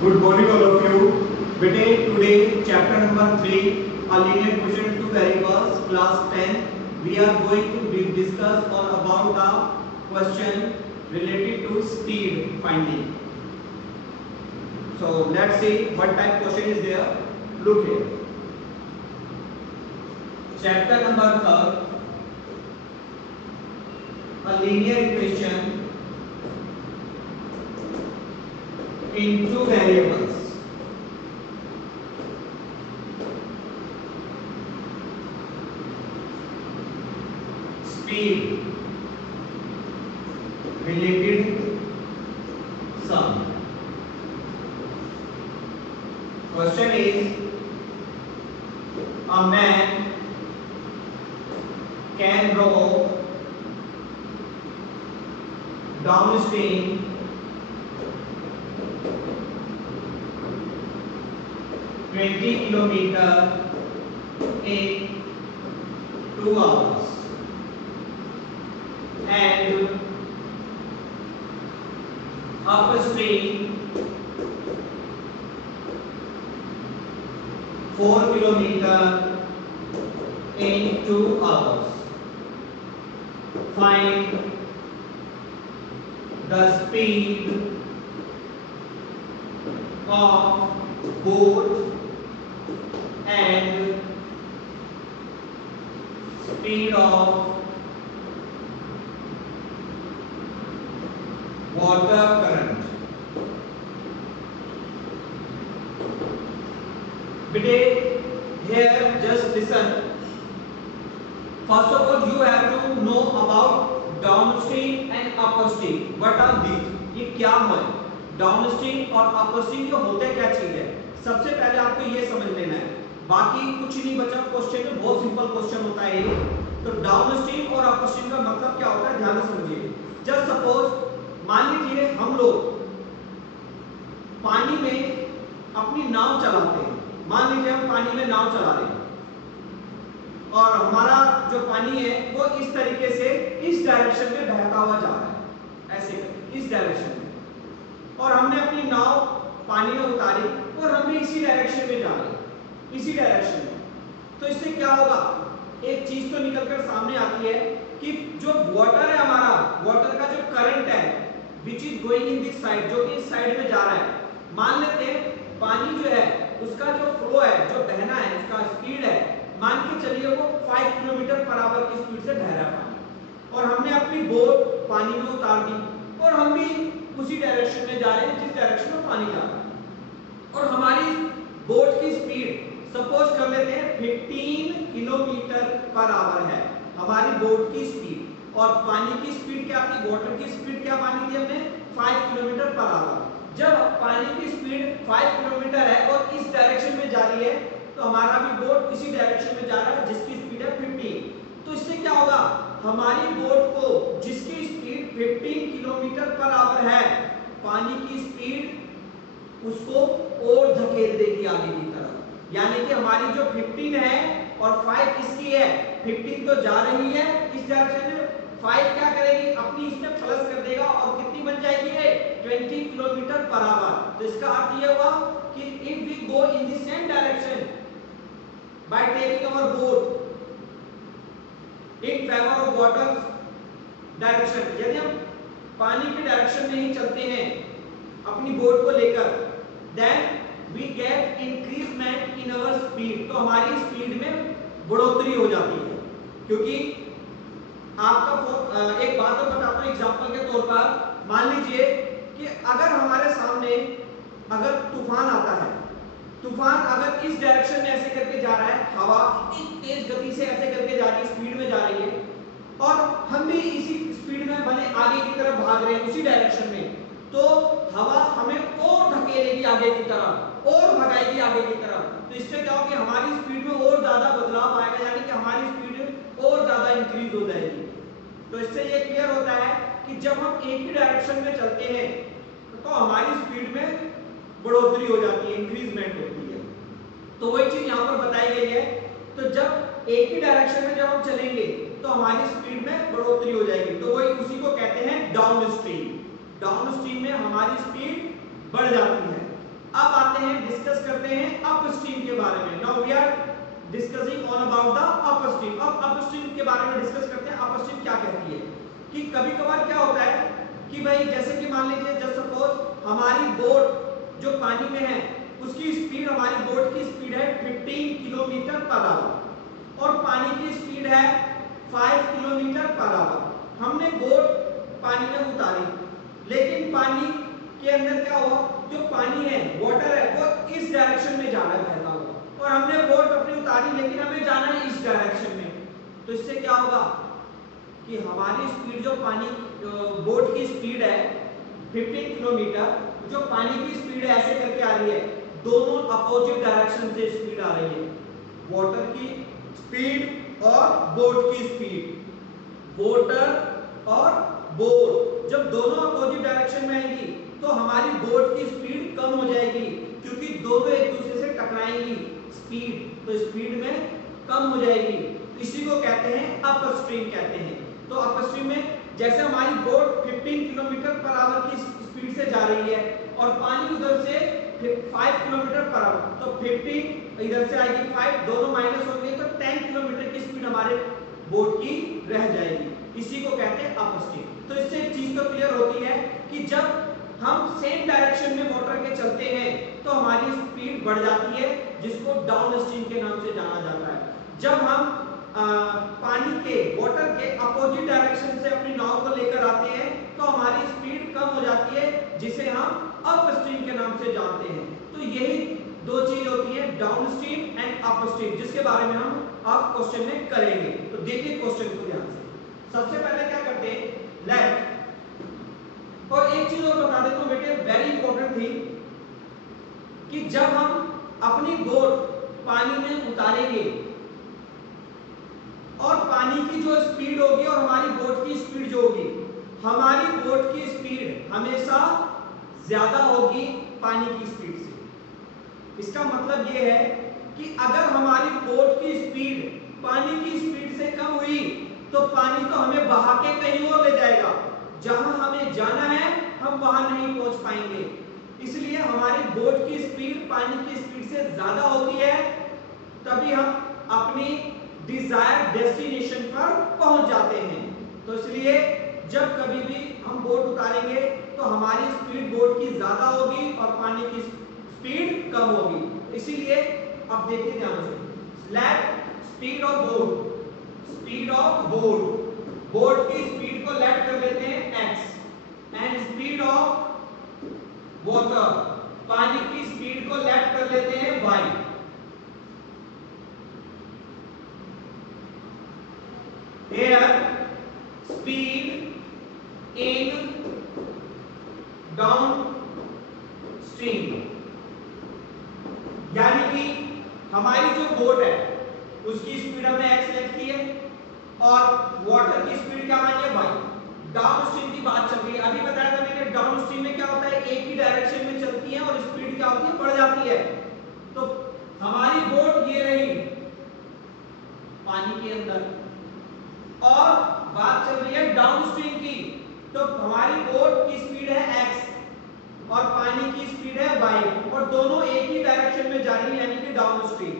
Good morning all of you. Today chapter number 3, a linear equation in two variables, class 10. We are going to discuss on about a question related to speed finding. So let's see what type question is there. Look here. Chapter number 3, a linear equation in two variables. Speed related sum. Question is, a man can row downstream 20 kilometers in 2 hours and upstream 4 kilometers in 2 hours. Find the speed of boat and speed of water current. Here just listen. First of all, you have to know about downstream and upstream. What are these? ये क्या है? Downstream और upstream जो होते हैं क्या चीज है? सबसे पहले आपको ये समझ लेना है, बाकी कुछ नहीं बचा। क्वेश्चन में बहुत सिंपल क्वेश्चन होता है ये। तो डाउनस्ट्रीम और अपस्ट्रीम का मतलब क्या होता है, ध्यान से समझिए। जस्ट सपोज मान लीजिए हम लोग पानी में अपनी नाव चलाते हैं। मान लीजिए हम पानी में नाव चला रहे हैं और हमारा जो पानी है वो इस तरीके से इस डायरेक्शन में बहता हुआ जा रहा है, ऐसे इस डायरेक्शन में, और हमने अपनी नाव पानी में उतारी और हम भी इसी डायरेक्शन में जा रहे हैं, इसी डायरेक्शन में। तो इससे क्या होगा, एक चीज तो निकलकर सामने आती है कि जो वाटर है, हमारा वाटर का जो करंट है which is going in this side, जो कि इस साइड में जा रहा है। मान लेते हैं पानी जो है उसका जो फ्लो है, जो बहना है, उसका स्पीड है, मान के चलिए वो 5 किलोमीटर पर आवर की स्पीड से बह रहा है पानी, और हमने अपनी बोट पानी में उतार दी और हम भी उसी डायरेक्शन में जा रहे हैं जिस डायरेक्शन में पानी जा रहा है। और हमारी बोट की स्पीड सपोज कर लेते हैं 15 किलोमीटर पर आवर है हमारी बोट की स्पीड, और पानी की स्पीड क्या थी, वाटर की स्पीड क्या मानी थी हमने, 5 किलोमीटर पर आवर। जब पानी की स्पीड 5 किलोमीटर है और इस डायरेक्शन में जा रही है, तो हमारा भी बोट इसी डायरेक्शन में जा रहा है जिसकी स्पीड है 15। तो इससे क्या होगा, हमारी बोट को जिसकी स्पीड 15 किलोमीटर पर आवर है, पानी की स्पीड उसको और धकेल देगी आगे की तरफ। यानी कि हमारी जो 15 है और 5 इसकी है, 15 तो जा रही है इस डायरेक्शन में, 5 क्या करेगी, अपनी इसमें प्लस कर देगा और कितनी बन जाएगी ये 20 किलोमीटर पर आवर। तो इसका अर्थ ये हुआ कि if we go in the same direction by taking our boat in favour of water direction, यदि हम पानी के डायरेक्शन में ही चलते हैं अपनी बोट को लेकर, then we get increment in our speed. तो हमारी स्पीड में बढ़ोतरी हो जाती है, क्योंकि आपका एक बात तो बताता हूं एग्जांपल के तौर पर। मान लीजिए कि अगर हमारे सामने अगर तूफान आता है, तूफान अगर इस डायरेक्शन में ऐसे करके जा रहा है, हवा इतनी तेज गति से ऐसे करके जा रही है, स्पीड में जा रही है, और हम भी इसी स्पीड में भले आगे की तरफ भाग रहे हैं उसी डायरेक्शन में, तो हवा हमें और धकेलेगी आगे की तरफ और भगाएगी आगे की तरफ। तो इससे क्या होगा, हमारी स्पीड में और ज्यादा बदलाव आएगा, यानी कि हमारी स्पीड और ज्यादा इंक्रीज हो जाएगी। तो इससे ये क्लियर होता है कि जब हम एक ही डायरेक्शन में चलते हैं तो हमारी स्पीड में बढ़ोतरी हो जाती है, इंक्रीजमेंट होती है। तो वही चीज यहाँ पर बताई गई है। तो जब एक ही डायरेक्शन में जब हम चलेंगे तो हमारी स्पीड में बढ़ोतरी हो जाएगी, तो वही उसी को कहते हैं डाउन स्ट्रीम। डाउन स्ट्रीम में हमारी स्पीड बढ़ जाती है। अब आते हैं, डिस्कस करते हैं अपस्ट्रीम के बारे में। Now we are discussing on about the upstream. अब अपस्ट्रीम के बारे में डिस्कस करते हैं। अपस्ट्रीम क्या कहती है कि कभी कभार क्या होता है कि भाई जैसे कि मान लीजिए जस्ट सपोज हमारी बोट जो पानी में है उसकी स्पीड, हमारी बोट की स्पीड है 15 किलोमीटर पर आवर और पानी की स्पीड है 5 किलोमीटर पर आवर। हमने बोट पानी में उतारी, लेकिन पानी के अंदर क्या हुआ, जो पानी है, वाटर है, वो इस डायरेक्शन में जा रहा है बहता हुआ, और हमने बोट अपनी उतारी, लेकिन हमें जाना है इस डायरेक्शन में। तो इससे क्या होगा कि हमारी स्पीड, जो पानी बोट की स्पीड है 15 किलोमीटर, जो पानी की स्पीड है ऐसे करके आ रही है, दोनों अपोजिट डायरेक्शन से स्पीड आ रही है, वाटर की स्पीड और बोट की स्पीड। वाटर और बोट जब दोनों अपोजिट डायरेक्शन में आएंगी तो हमारी बोट की स्पीड कम हो जाएगी, क्योंकि दोनों एक दूसरे से टकराएंगी स्पीड, तो स्पीड में कम हो जाएगी। इसी को कहते हैं अपस्ट्रीम कहते हैं। तो अपस्ट्रीम में जैसे हमारी बोट 15 किलोमीटर पर आवर की स्पीड से जा रही है और पानी उधर से 5 किलोमीटर पर आवर, तो 15 इधर से आएगी 5, दोनों माइनस होंगे तो 10 किलोमीटर की स्पीड हमारे बोट की रह जाएगी। इसी को कहते हैं अपस्ट्रीम। तो इससे एक चीज तो क्लियर होती है कि जब हम सेम डायरेक्शन में वाटर के चलते हैं तो हमारी स्पीड बढ़ जाती है, जिसको डाउन स्ट्रीम के नाम से जाना जाता है। जब हम पानी के, वाटर के अपोजिट डायरेक्शन से अपनी नाव को लेकर आते हैं तो हमारी स्पीड कम हो जाती है, जिसे हम अपस्ट्रीम के नाम से जानते हैं। तो यही दो चीज होती है, डाउनस्ट्रीम एंड अपस्ट्रीम, जिसके बारे में हम अब क्वेश्चन में करेंगे। तो देखिए क्वेश्चन को ध्यान से। सबसे पहले क्या करते हैं, लेट, और एक चीज और बता देता हूं बेटे, वेरी इंपॉर्टेंट थी कि जब हम अपनी बोट पानी में उतारेंगे और पानी की जो स्पीड होगी और हमारी बोट की स्पीड जो होगी, हमारी बोट की स्पीड हमेशा ज्यादा होगी पानी की स्पीड से। इसका मतलब यह है कि अगर हमारी बोट की स्पीड पानी की स्पीड से कम हुई तो पानी तो हमें बहा के कहीं और ले जाएगा, जहां हमें जाना है हम वहां नहीं पहुंच पाएंगे। इसलिए हमारी बोट की स्पीड पानी की स्पीड से ज्यादा होती है, तभी हम अपनी डिजायर्ड डेस्टिनेशन पर पहुंच जाते हैं। तो इसलिए जब कभी भी हम बोट उतारेंगे तो हमारी स्पीड बोट की ज्यादा होगी और पानी की स्पीड कम होगी। इसीलिए अब देखिए ध्यान से, let speed of boat, speed of boat, boat की स्पीड को लेट कर लेते हैं x, and speed of water, पानी की स्पीड को लेट कर लेते हैं y। Here speed in downstream, यानी कि हमारी जो बोट है उसकी स्पीड हमने x लेट की है और वाटर की स्पीड क्या मानी है y। डाउनस्ट्रीम की बात चल रही है, अभी बताया था मैंने, डाउनस्ट्रीम में क्या होता है, एक ही डायरेक्शन में चलती है और स्पीड क्या होती है, बढ़ जाती है। तो हमारी बोट ये रही पानी के अंदर और बात चल रही है डाउनस्ट्रीम की, तो हमारी बोट की स्पीड है x और पानी की स्पीड है y, और दोनों एक ही डायरेक्शन में जा रही है, यानी कि डाउनस्ट्रीम।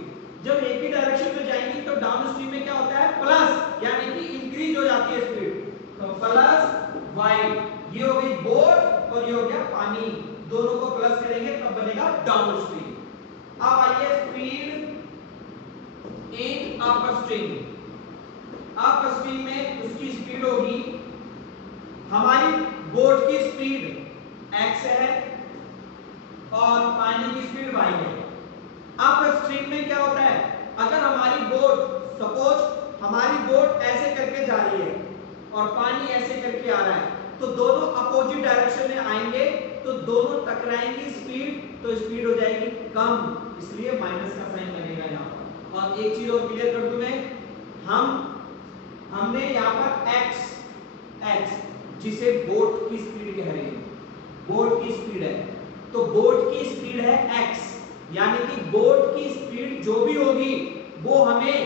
जब एक ही डायरेक्शन में जाएंगी तो डाउनस्ट्रीम में क्या होता है, प्लस, यानी कि इंक्रीज हो जाती है स्पीड, तो प्लस y, ये हो गई बोट और ये हो गया पानी, दोनों को प्लस करेंगे तब बनेगा डाउनस्ट्रीम। अब आइए स्पीड इन अपस्ट्रीम। अपस्ट्रीम में उसकी स्पीड होगी, हमारी बोट की स्पीड x है और पानी की स्पीड y है। अपस्ट्रीम में क्या होता है, अगर हमारी बोट, सपोज हमारी बोट ऐसे करके जा रही है और पानी ऐसे करके आ रहा है, तो दोनों अपोजिट डायरेक्शन में आएंगे तो दोनों टकराएंगी स्पीड, तो स्पीड हो जाएगी कम, इसलिए माइनस का साइन लगेगा यहाँ पर। और एक चीज और क्लियर कर दूं मैं, हमने यहाँ पर x जिसे बोट की स्पीड कह रहे हैं, बोट की स्पीड है, तो बोट की स्पीड है x, यानी कि बोट की स्पीड जो भी होगी वो हमें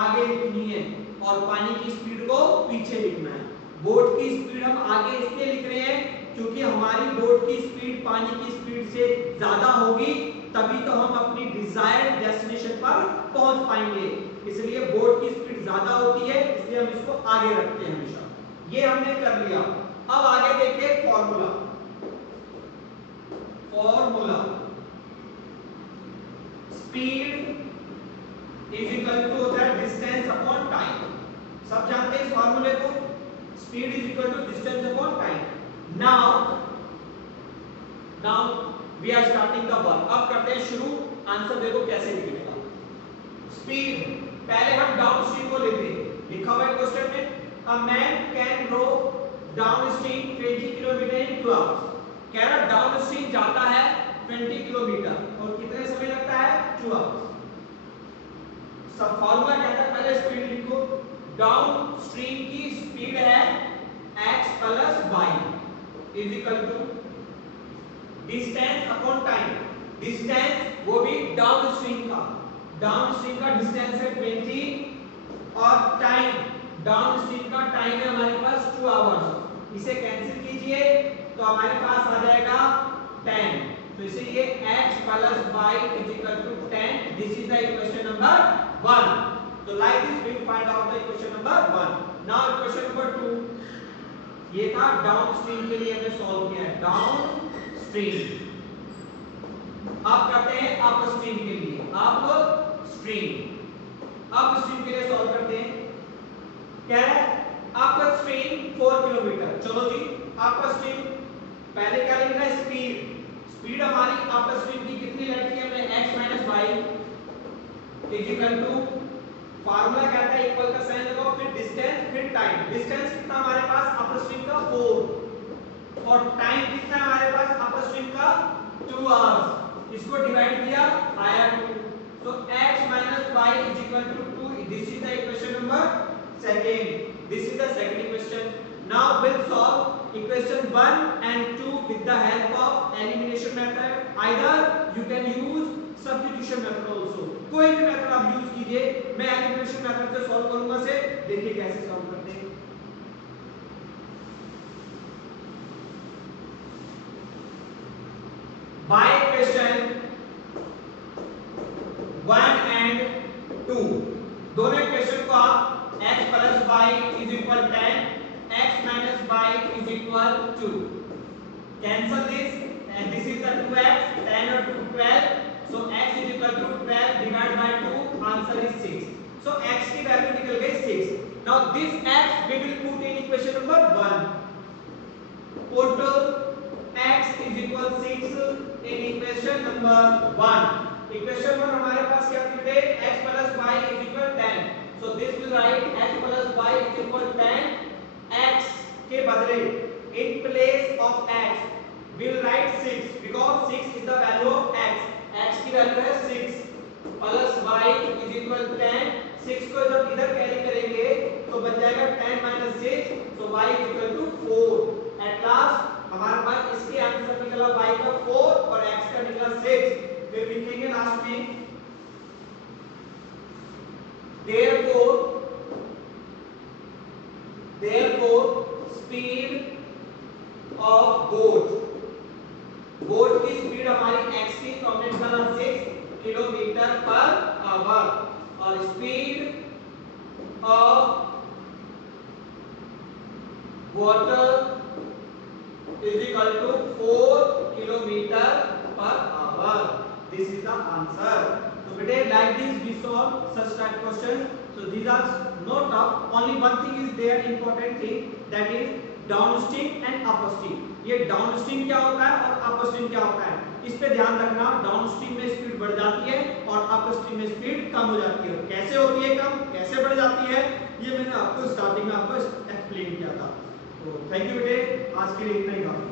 आगे लिखनी है और पानी की स्पीड को पीछे लिखना है। बोट की स्पीड हम आगे इसलिए लिख रहे हैं क्योंकि हमारी बोट की स्पीड पानी की स्पीड से ज्यादा होगी, तभी तो हम अपनी डिजायर्ड डेस्टिनेशन पर पहुंच पाएंगे। इसलिए बोट की स्पीड ज्यादा होती है, इसलिए हम इसको आगे रखते हैं हमेशा। ये हमने कर लिया। अब आगे देखिए formula. Speed is equal to होता है डिस्टेंस अपॉन टाइम। सब जानते हैं इस फॉर्मूले को। Speed is equal to distance upon time. Now we are starting the work. अब करते हैं शुरू। आंसर देखो कैसे निकलेगा। स्पीड, पहले हम डाउन स्ट्रीम को लेते हैं। लिखा हुआ है क्वेश्चन में, a man can row downstream 20 kilometre in 2 hours. कह रहा डाउन स्ट्रीम जाता है 20 किलोमीटर और कितने समय लगता है? 2 आवर्स। सब फॉर्मूला कहता है, पहले स्पीड लिखो। डाउन स्ट्रीम की स्पीड है x plus y is equal to distance upon time. Distance वो भी डाउन स्ट्रीम का, डाउन स्ट्रीम का डिस्टेंस है 20 और टाइम, डाउन स्ट्रीम का टाइम है हमारे पास 2 आवर्स। इसे कैंसिल कीजिए तो हमारे पास आ जाएगा 10। तो इसे ये x plus y is equal to 10। This is the equation number 1। तो like this we find out the equation number 1। Now equation number 2, ये था डाउन स्ट्रीम के लिए हमने सॉल्व किया है, डाउन स्ट्रीम। अब करते हैं अप स्ट्रीम के लिए, अप स्ट्रीम। अप स्ट्रीम के लिए सॉल्व करते हैं। क्या है? Upstream 4 kilometre. चलो जी, अप स्ट्रीम पहले क्या लिखना है? स्पीड। स्पीड हमारी अप स्ट्रीम की कितनी रखी है हमने? x minus y is equal to, formula कहता है इक्वल का साइन लगाओ, फिर डिस्टेंस, फिर टाइम। डिस्टेंस कितना हमारे पास अप स्ट्रीम का? 4 और टाइम कितना है हमारे पास अप स्ट्रीम का? 2 आवर्स। इसको डिवाइड किया, आया 2। तो x minus y is equal to 2। This is the equation number 2. This is the second equation. Now will solve equation 1 and 2 with the help of elimination method. Either you can use substitution method also. कोई भी method आप use कीजिए। मैं elimination method से solve करूंगा। से देखिए कैसे सॉल्व करते हैं। बाय इक्वेशन 1 and 2, दोनों इक्वेशन को आप x plus y is equal 10, x minus y is equal 2। Cancel this and this is the 2x, 10 और 2 12, so x is equal to 12 divided by 2, answer is 6. So x की value निकल गई 6. Now this x we will put in equation number 1. Put x is equal 6 in equation number 1. Equation 1 हमारे पास क्या थे? x plus y is equal 10. So this will write x plus y is equal 10. x के बदले in place of x we will write 6 because 6 is the value of x. x की value है 6 plus y is equal 10। 6 को जब इधर carry करेंगे तो बच जाएगा 10 माइनस 6, तो y is equal to 4। At last हमारे पास इसके आंसर निकला y का 4 और x का निकला 6। फिर लिखेंगे लास्ट में therefore speed of बोट की स्पीड हमारी x की, तो हमने निकाला 6 किलोमीटर पर आवर, और speed of water is equal to 4 kilometre per hour. This is the answer. So बेटे like this we solve such type question. So these are not tough. Only one thing is there, important thing, that is downstream and upstream. ये downstream क्या होता है और upstream क्या होता है, इस पे ध्यान रखना। डाउनस्ट्रीम में स्पीड बढ़ जाती है और अपस्ट्रीम में स्पीड कम हो जाती है। कैसे होती है कम, कैसे बढ़ जाती है, ये मैंने आपको स्टार्टिंग में आपको एक्सप्लेन किया था। तो थैंक यू बेटे, आज के लिए इतना ही काफी।